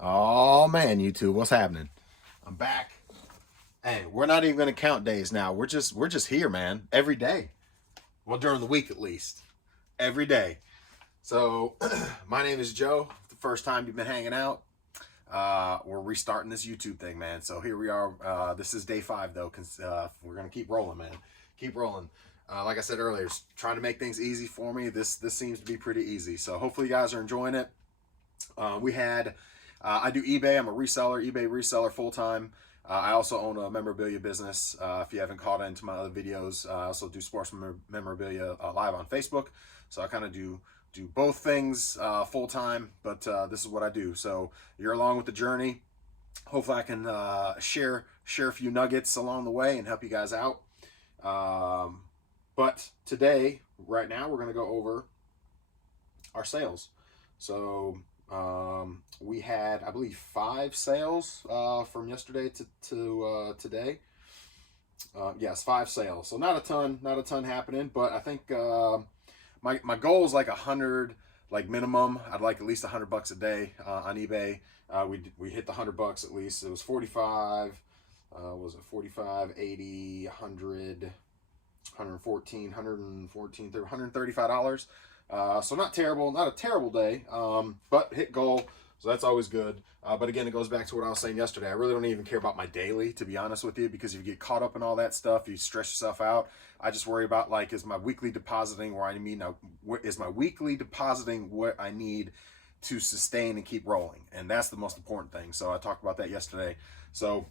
Oh man, YouTube, what's happening? I'm back. Hey, we're not even gonna count days now. We're just here, man. Every day. Well, during the week at least. Every day. So my name is Joe. The first time you've been hanging out. We're restarting this YouTube thing, man. So here we are. This is day 5 though, because we're gonna keep rolling, man. Keep rolling. Like I said earlier, trying to make things easy for me. This seems to be pretty easy. So hopefully you guys are enjoying it. I do eBay. I'm a reseller, eBay reseller full time. I also own a memorabilia business. If you haven't caught into my other videos, I also do sports memorabilia live on Facebook. So I kind of do both things full time, but this is what I do. So you're along with the journey. Hopefully I can share a few nuggets along the way and help you guys out. But today, right now, we're going to go over our sales. So we had, I believe, 5 sales from yesterday to today. Yes, 5 sales. So not a ton happening, but I think my goal is like 100, like minimum. I'd like at least $100 a day on eBay. We hit the $100 at least. It was 45. Was it 45, 80, 100, 114, $135. So not terrible, not a terrible day, but hit goal. So that's always good. But again, it goes back to what I was saying yesterday. I really don't even care about my daily, to be honest with you, because if you get caught up in all that stuff, you stress yourself out. I just worry about, like, is my weekly depositing where I need now? Is my weekly depositing what I need to sustain and keep rolling? And that's the most important thing. So I talked about that yesterday. So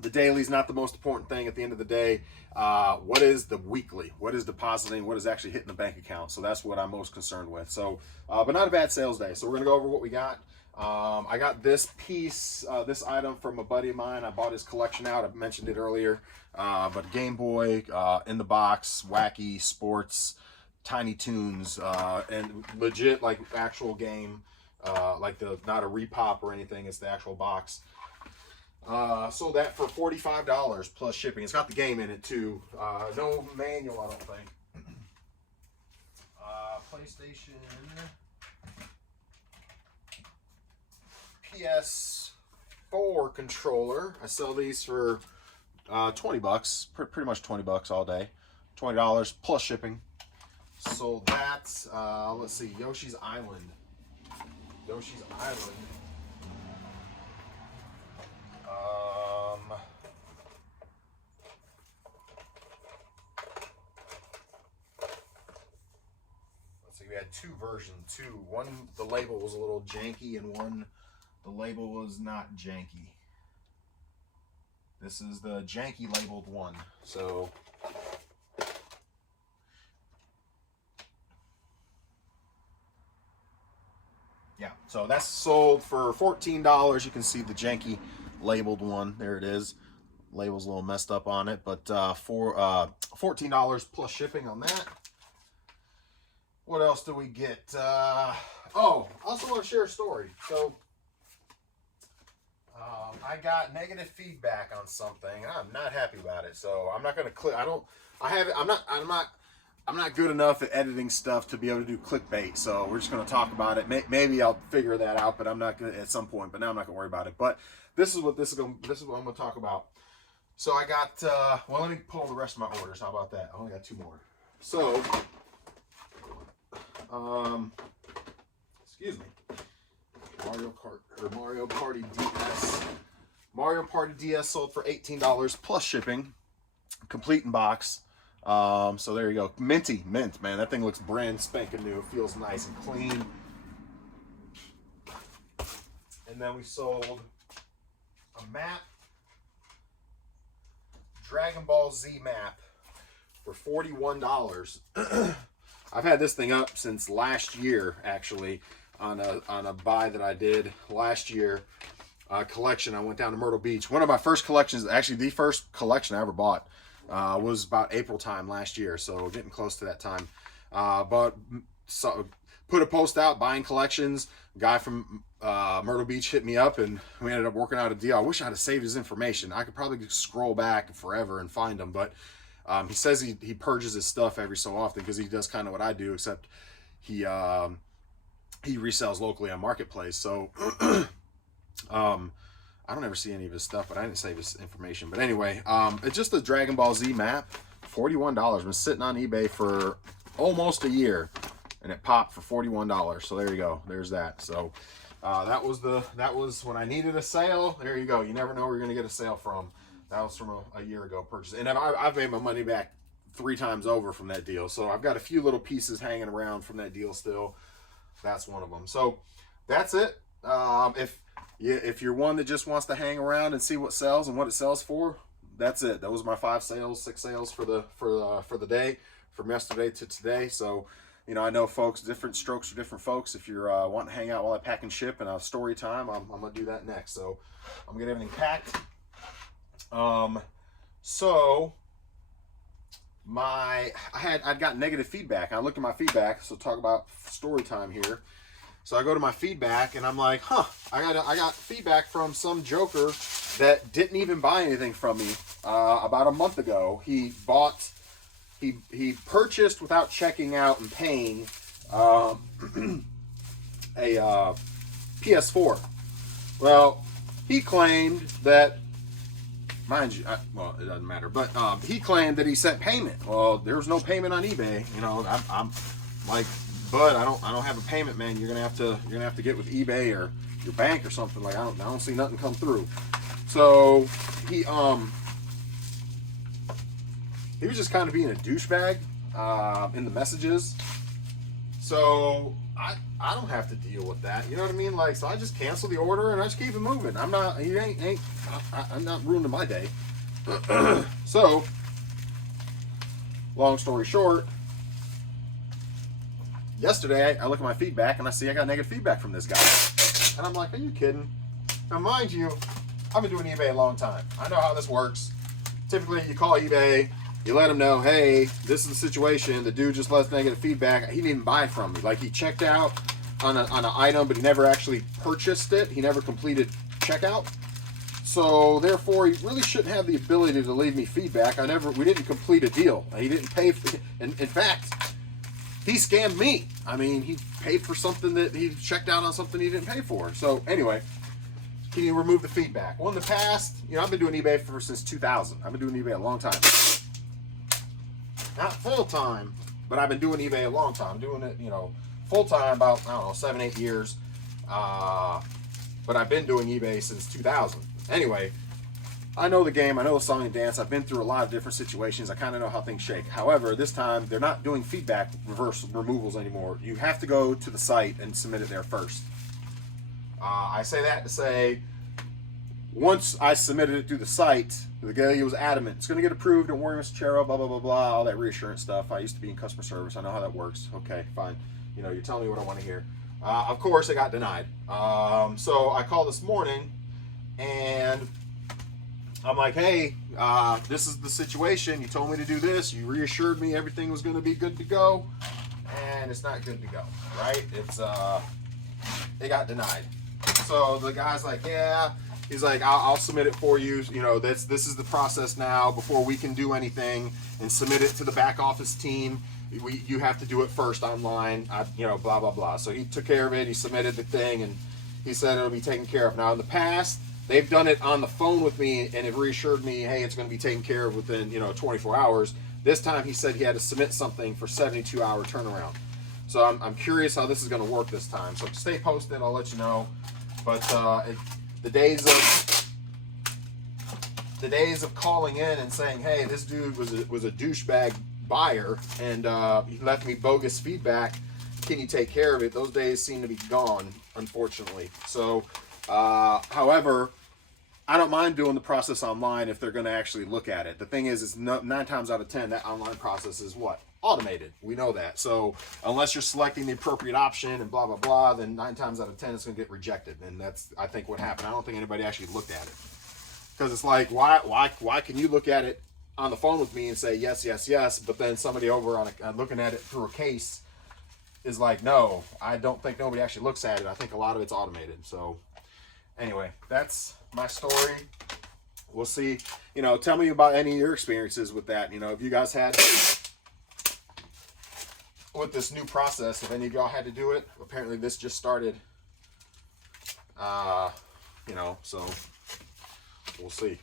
the daily is not the most important thing at the end of the day. What is the weekly? What is depositing? What is actually hitting the bank account? So that's what I'm most concerned with. So, but not a bad sales day. So we're going to go over what we got. I got this piece, this item from a buddy of mine. I bought his collection out. I mentioned it earlier. But Game Boy in the box, wacky sports, Tiny Toons, and legit like actual game, like not a repop or anything. It's the actual box. Sold that for $45 plus shipping. It's got the game in it too. No manual, I don't think. PlayStation, PS4 controller. I sell these for $20. Pretty much $20 all day. $20 plus shipping. Sold that. Let's see, Yoshi's Island. Yoshi's Island. Let's see, we had 2 versions. One, the label was a little janky, and one, the label was not janky. This is the janky labeled one. So yeah, so that's sold for $14. You can see the janky labeled one. There it is. Label's a little messed up on it, but for $14 plus shipping on that. What else do we get? Oh, I also want to share a story. So I got negative feedback on something. I'm not happy about it, so I'm not going to click. I'm not good enough at editing stuff to be able to do clickbait, so we're just going to talk about it. Maybe I'll figure that out, but I'm not going to at some point. But now I'm not going to worry about it. But this is what I'm going to talk about. So I got. Well, let me pull the rest of my orders. How about that? I only got 2 more. So, excuse me. Mario Party DS. Mario Party DS sold for $18 plus shipping, complete in box. So there you go. Mint, man. That thing looks brand spanking new. It feels nice and clean. And then we sold a map, Dragon Ball Z map, for $41. I've had this thing up since last year, actually, on a buy that I did last year. Collection. I went down to Myrtle Beach. One of my first collections, actually the first collection I ever bought, was about April time last year, so getting close to that time. But so put a post out buying collections. Guy from Myrtle Beach hit me up, and we ended up working out a deal. I wish I had saved his information. I could probably scroll back forever and find him, but he says he purges his stuff every so often because he does kind of what I do, except he resells locally on Marketplace. So I don't ever see any of his stuff, but I didn't save his information. But anyway, it's just a Dragon Ball Z map, $41. Been sitting on eBay for almost a year, and it popped for $41. So there you go. There's that. So that was when I needed a sale. There you go. You never know where you're gonna get a sale from. That was from a year ago purchase, and I've made my money back 3 times over from that deal. So I've got a few little pieces hanging around from that deal still. That's one of them. So that's it. If you're one that just wants to hang around and see what sells and what it sells for, that's it. That was my 5 sales, 6 sales for the day, from yesterday to today. So, you know, I know folks, different strokes for different folks. If you're wanting to hang out while I pack and ship and a story time, I'm gonna do that next. So I'm gonna get everything packed. So I'd got negative feedback. I looked at my feedback, so talk about story time here. So I go to my feedback and I'm like, I got feedback from some joker that didn't even buy anything from me about a month ago. He purchased without checking out and paying a PS4. Well, he claimed that, mind you, well, it doesn't matter, but he claimed that he sent payment. Well, there was no payment on eBay. You know, I'm like, but I don't have a payment, man. You're gonna have to get with eBay or your bank or something. Like, I don't see nothing come through. So he was just kind of being a douchebag in the messages. So I don't have to deal with that. You know what I mean? Like, so I just cancel the order and I just keep it moving. I'm not ruining my day. So long story short, yesterday I look at my feedback and I see I got negative feedback from this guy. And I'm like, are you kidding? Now mind you, I've been doing eBay a long time. I know how this works. Typically you call eBay, you let them know, hey, this is the situation. The dude just left negative feedback. He didn't even buy from me. Like, he checked out on an item, but he never actually purchased it. He never completed checkout. So therefore, he really shouldn't have the ability to leave me feedback. We didn't complete a deal. He didn't pay for it. In fact, he scammed me. I mean, he paid for something that he checked out on something he didn't pay for. So anyway, can you remove the feedback? Well, in the past, you know, I've been doing eBay since 2000. I've been doing eBay a long time. Not full time, but I've been doing eBay a long time. I'm doing it, you know, full time about, I don't know, 7, 8 years. But I've been doing eBay since 2000. Anyway, I know the game. I know the song and dance. I've been through a lot of different situations. I kind of know how things shake. However, this time they're not doing feedback removals anymore. You have to go to the site and submit it there first. I say that to say, once I submitted it through the site, the guy was adamant, it's going to get approved, don't worry, Mr. Chero, blah, blah, blah, blah, all that reassurance stuff. I used to be in customer service. I know how that works. Okay, fine. You know, you're telling me what I want to hear. Of course, it got denied. So I called this morning, and I'm like, hey, this is the situation. You told me to do this. You reassured me everything was going to be good to go, and it's not good to go, right? It got denied. So the guy's like, yeah. He's like, I'll submit it for you. You know, this is the process now. Before we can do anything and submit it to the back office team, you have to do it first online. You know, blah, blah, blah. So he took care of it. He submitted the thing, and he said it'll be taken care of. Now, in the past, they've done it on the phone with me, and have reassured me, hey, it's going to be taken care of within, you know, 24 hours. This time, he said he had to submit something for 72-hour turnaround. So I'm curious how this is going to work this time. So stay posted. I'll let you know. But the days of calling in and saying, hey, this dude was a douchebag buyer and he left me bogus feedback, can you take care of it? Those days seem to be gone, unfortunately. So, however, I don't mind doing the process online if they're going to actually look at it. The thing is 9 times out of 10, that online process is what? Automated. We know that. So unless you're selecting the appropriate option and blah, blah, blah, then 9 times out of 10, it's going to get rejected. And that's, I think, what happened. I don't think anybody actually looked at it. Because it's like, why can you look at it on the phone with me and say, yes, yes, yes, but then somebody over on looking at it through a case is like, no, I don't think nobody actually looks at it. I think a lot of it's automated. So anyway, that's my story. We'll see. You know, tell me about any of your experiences with that. You know, if you guys had with this new process, if any of y'all had to do it. Apparently this just started you know, so we'll see.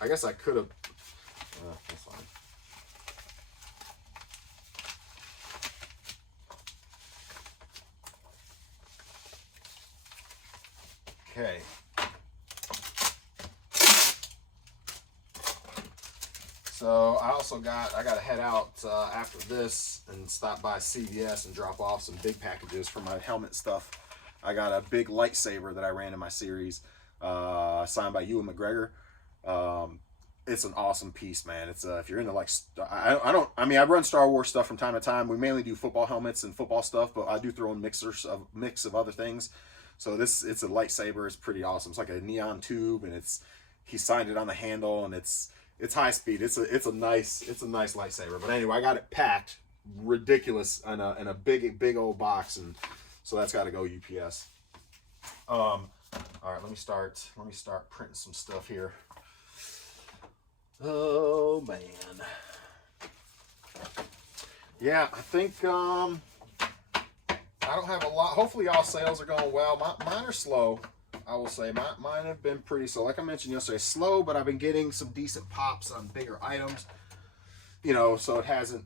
I guess I could have, that's fine. Okay. So I also I got to head out after this and stop by CVS and drop off some big packages for my helmet stuff. I got a big lightsaber that I ran in my series, signed by Ewan McGregor. It's an awesome piece, man. It's if you're into like, I mean, I run Star Wars stuff from time to time. We mainly do football helmets and football stuff, but I do throw in mix of other things. So it's a lightsaber. It's pretty awesome. It's like a neon tube, and he signed it on the handle, and it's high speed. It's a nice lightsaber. But anyway, I got it packed, ridiculous, in a big old box, and so that's got to go UPS. All right, let me start printing some stuff here. Oh man. Yeah, I think I don't have a lot. Hopefully all sales are going well. Mine are slow, I will say. Mine have been pretty slow. Like I mentioned yesterday, slow, but I've been getting some decent pops on bigger items. You know, so it hasn't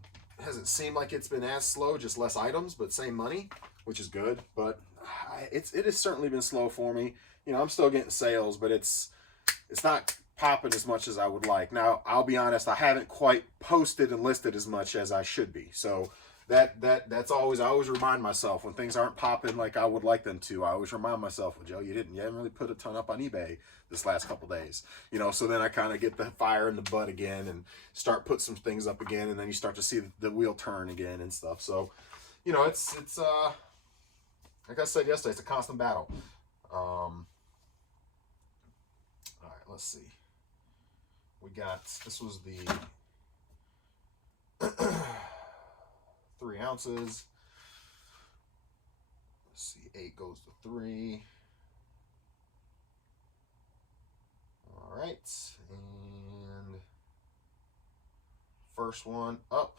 seemed like it's been as slow, just less items, but same money, which is good. But it has certainly been slow for me. You know, I'm still getting sales, but it's not popping as much as I would like. Now, I'll be honest, I haven't quite posted and listed as much as I should be. So that's always, I always remind myself when things aren't popping like I would like them to. I always remind myself, well, Joe, you haven't really put a ton up on eBay this last couple days. You know, so then I kind of get the fire in the butt again and start putting some things up again, and then you start to see the wheel turn again and stuff. So, you know, it's like I said yesterday, it's a constant battle. All right, let's see. This was the 3 ounces. Let's see, 8 goes to 3. All right, and first one up.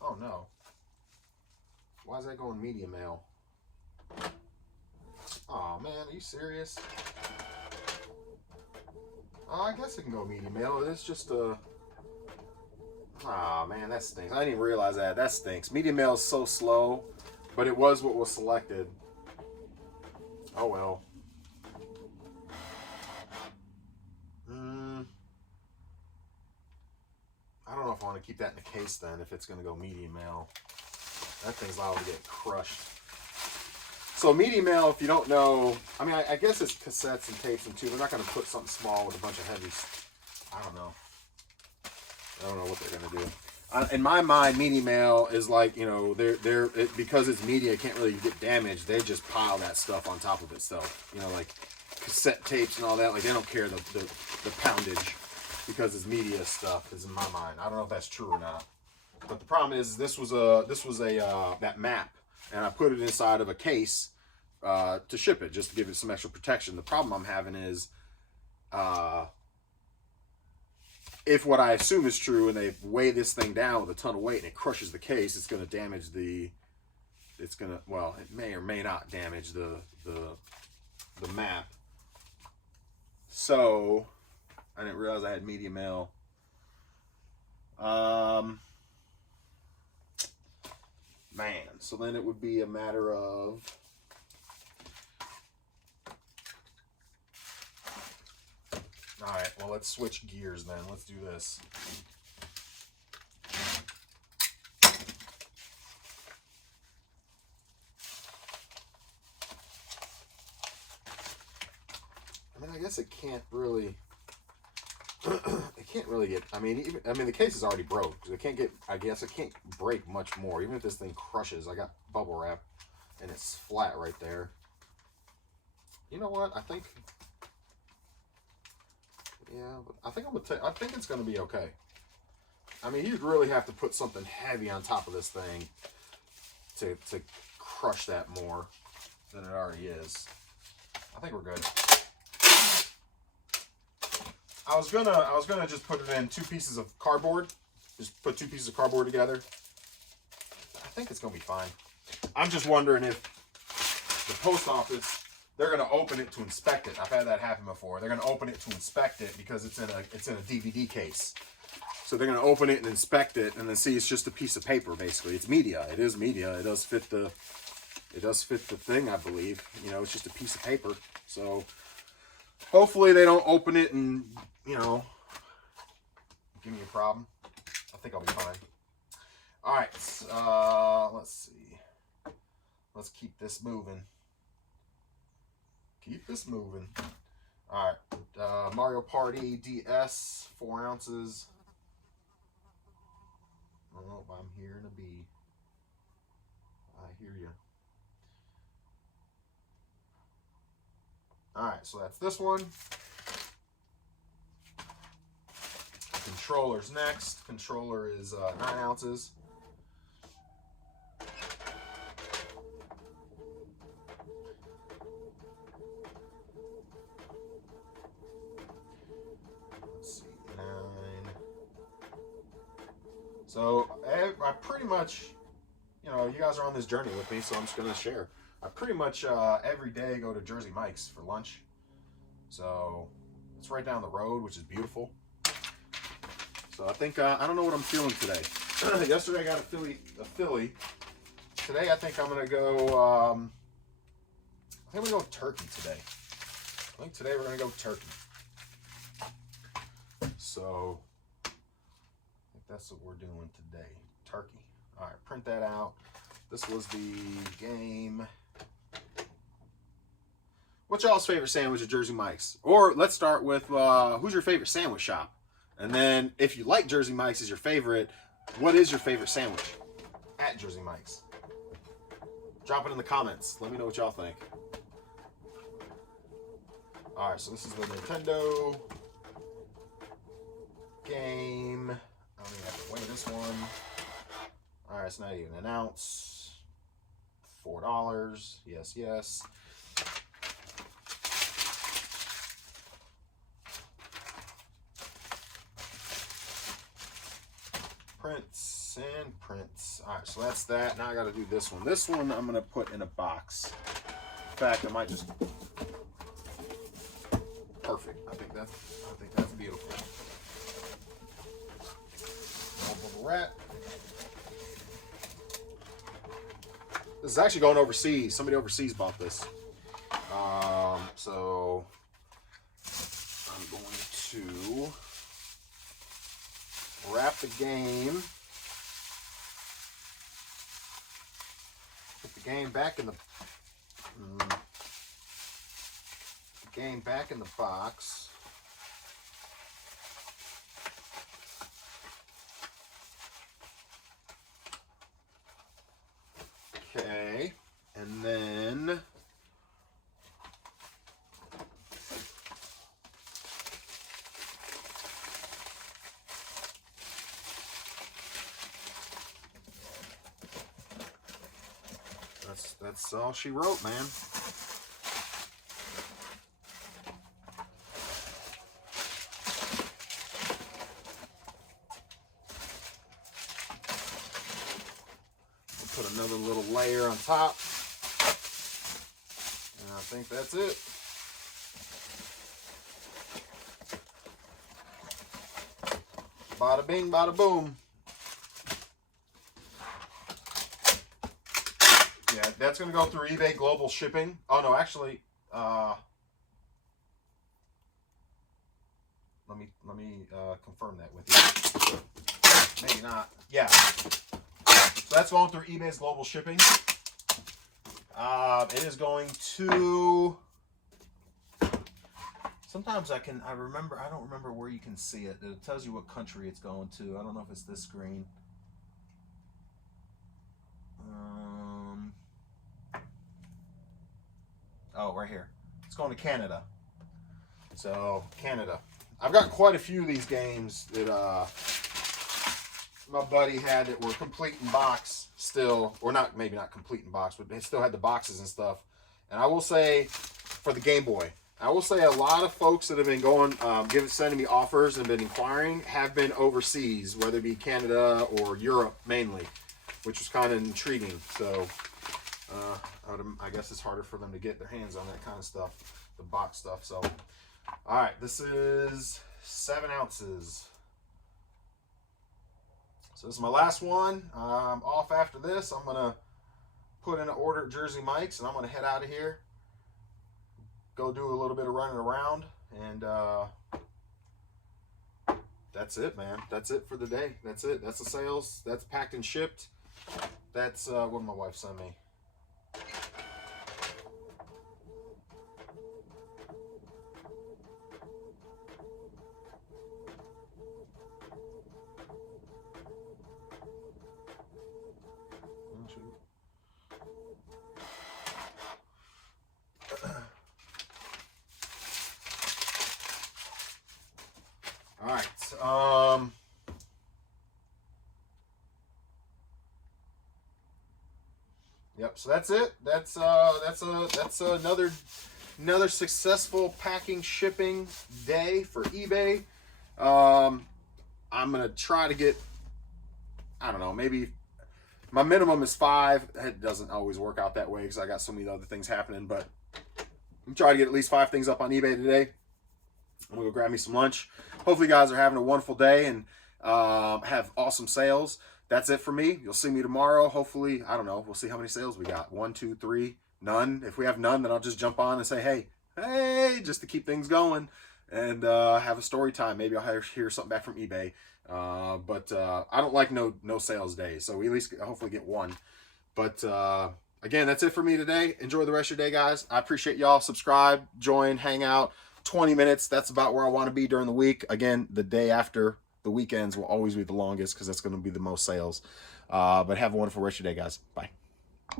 Oh no. Why is that going medium mail? Oh man, are you serious? Oh, I guess it can go medium mail. It's just a... Oh man, that stinks. I didn't even realize that. That stinks. Medium mail is so slow, but it was what was selected. Oh well. I don't know if I want to keep that in the case then, if it's going to go medium mail. That thing's liable to get crushed. So medium mail, if you don't know, I mean, I guess it's cassettes and tapes and too. They're not going to put something small with a bunch of heavies. I don't know. I don't know what they're going to do. In my mind, media mail is like, you know, because it's media, it can't really get damaged. They just pile that stuff on top of itself. You know, like cassette tapes and all that. Like they don't care the poundage because it's media stuff. Is in my mind. I don't know if that's true or not. But the problem is this was that map, and I put it inside of a case to ship it just to give it some extra protection. The problem I'm having is. If what I assume is true and they weigh this thing down with a ton of weight and it crushes the case, it's going to damage well, it may or may not damage the map. So, I didn't realize I had media mail. Man, so then it would be a matter of... All right, well, let's switch gears then. Let's do this. I mean, I guess it can't really... it can't really get... I mean, the case is already broke. So it can't get... I guess it can't break much more. Even if this thing crushes. I got bubble wrap, and it's flat right there. You know what? I think... Yeah, but I think it's going to be okay. I mean, you'd really have to put something heavy on top of this thing to crush that more than it already is. I think we're good. I was gonna just put it in 2 pieces of cardboard. Just put 2 pieces of cardboard together. I think it's gonna be fine. I'm just wondering if the post office, they're gonna open it to inspect it. I've had that happen before. They're gonna open it to inspect it because it's in a DVD case. So they're gonna open it and inspect it, and then see it's just a piece of paper. Basically, it's media. It is media. It does fit the thing, I believe. You know, it's just a piece of paper. So hopefully they don't open it and, you know, give me a problem. I think I'll be fine. All right, let's see. Let's keep this moving. Keep this moving. All right, Mario Party DS, 4 ounces. Oh, I'm hearing a bee. I hear you. All right, so that's this one. Controller's next. Controller is 9 ounces. Let's see, 9. So I pretty much, you know, you guys are on this journey with me, so I'm just gonna share. I pretty much every day go to Jersey Mike's for lunch. So it's right down the road, which is beautiful. So I think, I don't know what I'm feeling today. Yesterday I got a Philly. Today I think I'm going to go, I think we're going to go turkey today. I think today we're going to go turkey. So I think that's what we're doing today. Turkey. All right, print that out. This was the game. What's y'all's favorite sandwich at Jersey Mike's? Or let's start with who's your favorite sandwich shop? And then if you like Jersey Mike's as your favorite, what is your favorite sandwich at Jersey Mike's? Drop it in the comments. Let me know what y'all think. All right, so this is the Nintendo game. I don't even have to weigh this one. All right, it's not even an ounce. $4. Yes, yes. Prints and prints. All right, so that's that. Now I got to do this one. This one I'm gonna put in a box. In fact, I might just. Perfect. I think that's beautiful. Bubble wrap. This is actually going overseas. Somebody overseas bought this. So I'm going to wrap the game. Put the game back in the box. Okay, and then that's all she wrote, man. We'll put another little layer on top. And I think that's it. Bada bing, bada boom. Yeah, that's going to go through eBay global shipping. Oh, no, actually, let me confirm that with you. Maybe not. Yeah. So that's going through eBay's global shipping. It is going to... Sometimes I don't remember where you can see it. It tells you what country it's going to. I don't know if it's this screen. Oh, right here. It's going to Canada. So, Canada. I've got quite a few of these games that my buddy had that were complete in box still. Or not, maybe not complete in box, but they still had the boxes and stuff. And I will say, for the Game Boy. I will say a lot of folks that have been going, sending me offers and been inquiring have been overseas, whether it be Canada or Europe mainly, which was kind of intriguing. So I guess it's harder for them to get their hands on that kind of stuff, the box stuff. So, all right, this is 7 ounces. So this is my last one. I'm off after this. I'm gonna put in an order at Jersey Mike's, and I'm gonna head out of here. Go do a little bit of running around, and that's it, man. That's it for the day. That's it. That's the sales. That's packed and shipped. That's what my wife sent me. All right. Yep. So that's it. That's another successful packing shipping day for eBay. I'm gonna try to get, I don't know, maybe my minimum is 5. It doesn't always work out that way because I got so many other things happening, but I'm trying to get at least 5 things up on eBay today. I'm gonna go grab me some lunch. Hopefully you guys are having a wonderful day and have awesome sales. That's it for me. You'll see me tomorrow. Hopefully, I don't know. We'll see how many sales we got. 1, 2, 3, none. If we have none, then I'll just jump on and say, hey, just to keep things going and have a story time. Maybe I'll hear something back from eBay. But I don't like no sales days. So we at least hopefully get one. But again, that's it for me today. Enjoy the rest of your day, guys. I appreciate y'all. Subscribe, join, hang out. 20 minutes. That's about where I want to be during the week. Again, the day after the weekends will always be the longest because that's going to be the most sales. But have a wonderful rest of your day, guys. Bye.